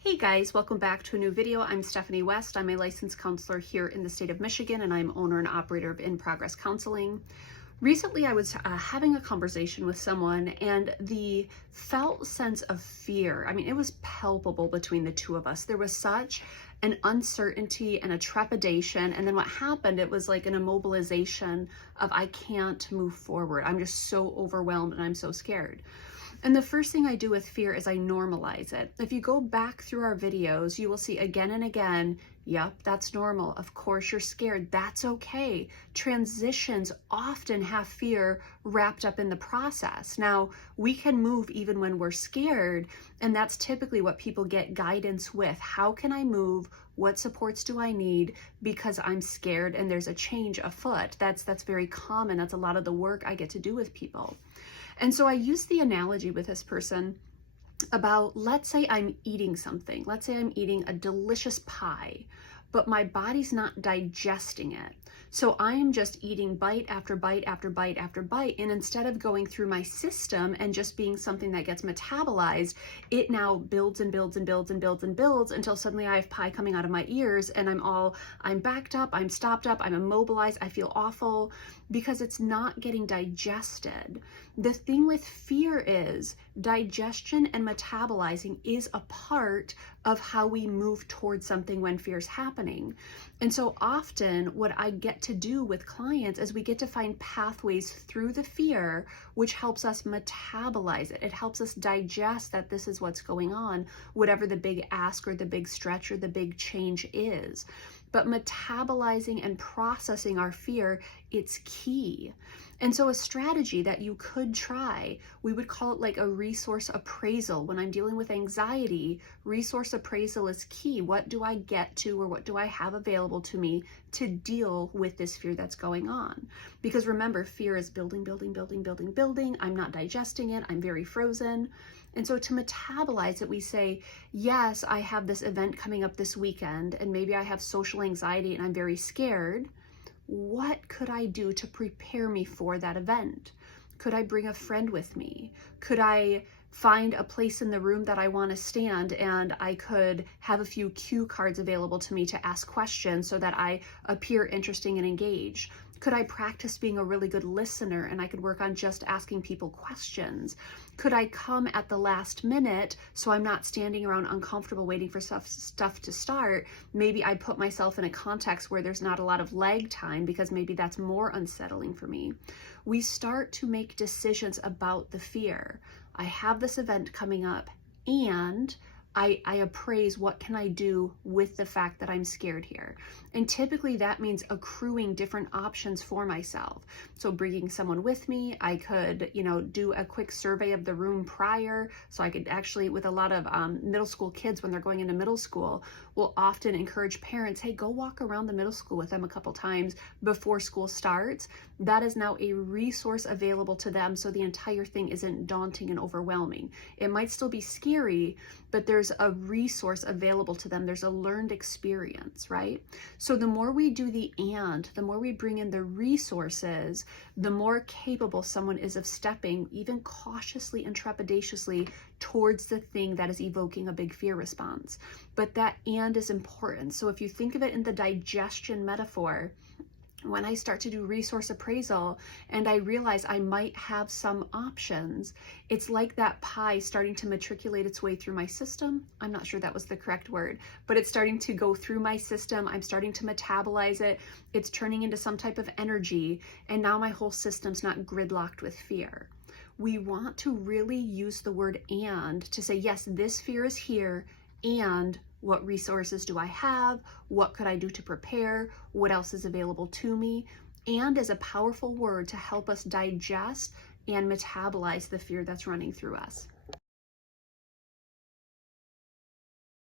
Hey guys, welcome back to a new video. I'm Stephanie West. I'm a licensed counselor here in the state of Michigan, and I'm owner and operator of In Progress Counseling. Recently, I was having a conversation with someone, and the felt sense of fear, it was palpable between the two of us. There was such an uncertainty and a trepidation, and then what happened, it was like an immobilization of I can't move forward. I'm just so overwhelmed and I'm so scared. And the first thing I do with fear is I normalize it. If you go back through our videos, you will see again and again, yep, that's normal. Of course you're scared. That's okay. Transitions often have fear wrapped up in the process. Now, we can move even when we're scared, and that's typically what people get guidance with. How can I move? What supports do I need? Because I'm scared and there's a change afoot. That's very common. That's a lot of the work I get to do with people. And so I use the analogy with this person about, let's say I'm eating something. Let's say I'm eating a delicious pie, but my body's not digesting it. So I am just eating bite after bite after bite after bite. And instead of going through my system and just being something that gets metabolized, it now builds and builds and builds and builds and builds until suddenly I have pie coming out of my ears and I'm backed up, I'm stopped up, I'm immobilized, I feel awful because it's not getting digested. The thing with fear is digestion and metabolizing is a part of how we move towards something when fear is happening. And so often what I get to do with clients is we get to find pathways through the fear, which helps us metabolize it. It helps us digest that this is what's going on, whatever the big ask or the big stretch or the big change is. But metabolizing and processing our fear, it's key. And so a strategy that you could try, we would call it like a resource appraisal. When I'm dealing with anxiety, resource appraisal is key. What do I get to, or what do I have available to me to deal with this fear that's going on? Because remember, fear is building, building, building, building, building. I'm not digesting it. I'm very frozen. And so to metabolize it, we say, yes, I have this event coming up this weekend, and maybe I have social anxiety and I'm very scared. What could I do to prepare me for that event? Could I bring a friend with me? Could I find a place in the room that I want to stand and I could have a few cue cards available to me to ask questions so that I appear interesting and engaged? Could I practice being a really good listener and I could work on just asking people questions? Could I come at the last minute so I'm not standing around uncomfortable waiting for stuff to start? Maybe I put myself in a context where there's not a lot of lag time because maybe that's more unsettling for me. We start to make decisions about the fear. I have this event coming up and I appraise what can I do with the fact that I'm scared here. And typically that means accruing different options for myself. So bringing someone with me, I could, do a quick survey of the room prior. So I could actually, with a lot of middle school kids, when they're going into middle school, will often encourage parents, hey, go walk around the middle school with them a couple times before school starts. That is now a resource available to them. So the entire thing isn't daunting and overwhelming. It might still be scary, but there's a resource available to them. There's a learned experience, right? So the more we do the more we bring in the resources, the more capable someone is of stepping, even cautiously and trepidatiously, towards the thing that is evoking a big fear response. But that and is important. So if you think of it in the digestion metaphor, when I start to do resource appraisal and I realize I might have some options, it's like that pie starting to matriculate its way through my system. I'm not sure that was the correct word, but it's starting to go through my system. I'm starting to metabolize it. It's turning into some type of energy. And now my whole system's not gridlocked with fear. We want to really use the word and to say, yes, this fear is here, and what resources do I have? What could I do to prepare? What else is available to me? And is a powerful word to help us digest and metabolize the fear that's running through us.